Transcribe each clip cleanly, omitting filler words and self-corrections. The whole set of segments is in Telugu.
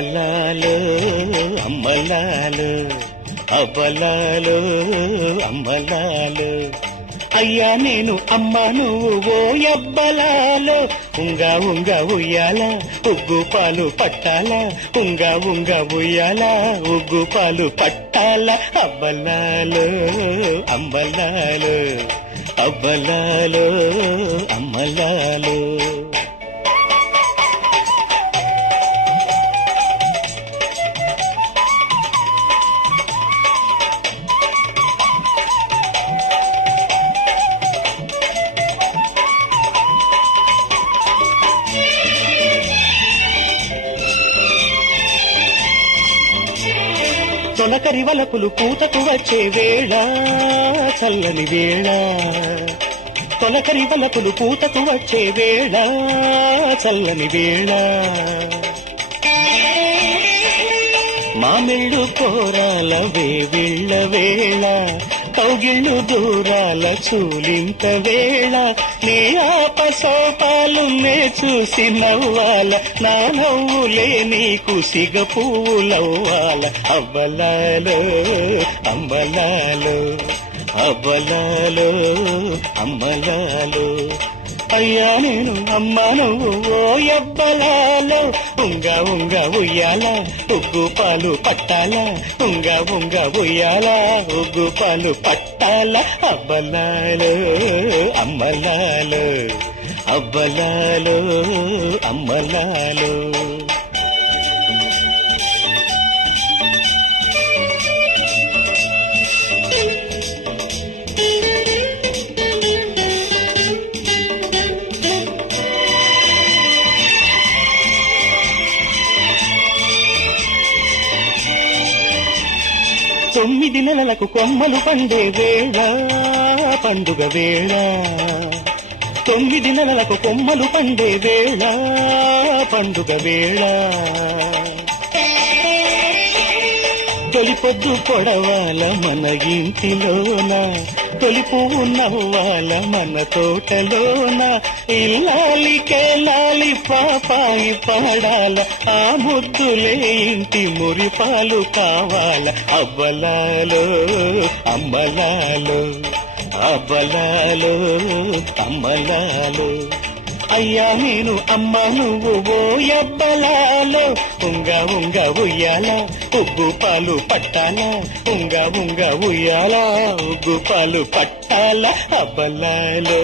అబ్బలాలు అమ్మలాలు అబ్బలాలు అమ్మలాలు అయ్యా నేను అమ్మ నువ్వు ఓ అబ్బలాలు ఉంగా ఉంగా ఉయ్యాల ఉగ్గు పాలు పట్టాల ఉంగా ఉంగా ఉయ్యాల ఉగ్గు పాలు పట్టాల అబ్బలాలు అమ్మలాలు అబ్బలాలు అమ్మలాలు. తొలకరి వలపులు పూతకు వచ్చే వేళ చల్లని వేళ తొలకరి వలపులు పూతకు వచ్చే వేళ చల్లని వేళ మామిళ్ళు కోరాల వేవిళ్ళ వేళ కౌగిళ్ళు దూరాల చూలింత వేళ నీ ఆపసోపాలు నే చూసి నవ్వాల నా నవ్వులే నీకు సిగ పువ్వులవ్వాల అవ్వలాలు అమ్మలాలు అవ్వలాలు అమ్మలాలు అయ్యా నేను అమ్మ నువ్వు ఓ అబ్బలాలు ఉంగా ఉంగా ఉయ్యాల ఉగ్గు పాలు పట్టాల ఉంగా ఉంగా ఉయ్యాల ఉగ్గు పాలు పట్టాల అబ్బలాలు అమ్మలాలు అబ్బలాలు అమ్మలాలు. తొమ్మిది నెలలకు కొమ్మలు పండే వేళ పండుగ వేళ తొమ్మిది నెలలకు కొమ్మలు పండే వేళ పండుగ వేళ తొలి పొద్దు పొడవాల మన ఇంటిలోన తొలి పువ్వు నవ్వాల మన తోటలోన ఇల్లాలికే లాలి పాపాయి పాడాల ఆ ముద్దులే ఇంటి మురిపాలు కావాల అవ్వలాలు అమ్మలాలు అవ్వలాలు అమ్మలాలు అయ్యా నేను అమ్మ నువ్వు ఓ అబ్బలాలు ఉంగా ఉంగా ఉయ్యాల ఉగ్గు పాలు పట్టాల ఉంగా ఉంగా ఉయ్యాల ఉగ్గు పాలు పట్టాల అబ్బలాలు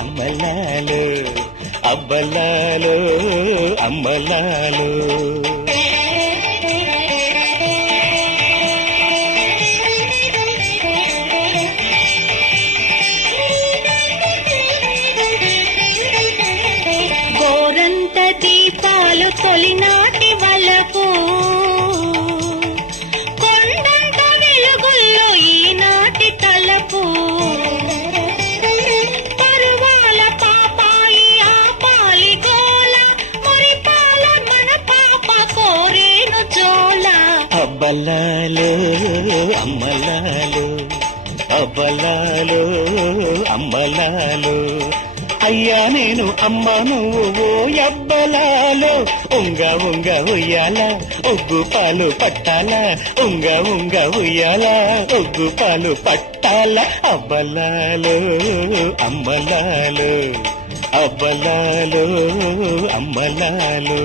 అమ్మలాలు అబ్బలాలు అమ్మలాలు. దీపాలు తొలినాటి వలకు కొండంత వెలుగుల్లో ఈనాటి తలపు పరువాల పాపాయి ఆ పాలి గోల మురిపాల మన పాప కోరేను జోల అబ్బలాలు అమ్మలాలు అబ్బలాలు అమ్మలాలు అయ్యా నేను అమ్మ నువ్వు ఓ అబ్బలాలు ఉంగా ఉంగా ఉయ్యాల ఉగ్గు పాలు పట్టాల ఉంగా ఉంగా ఉయ్యాల ఉగ్గు పాలు పట్టాల అబ్బలాలు అమ్మలాలు అబ్బలాలు అమ్మలాలు.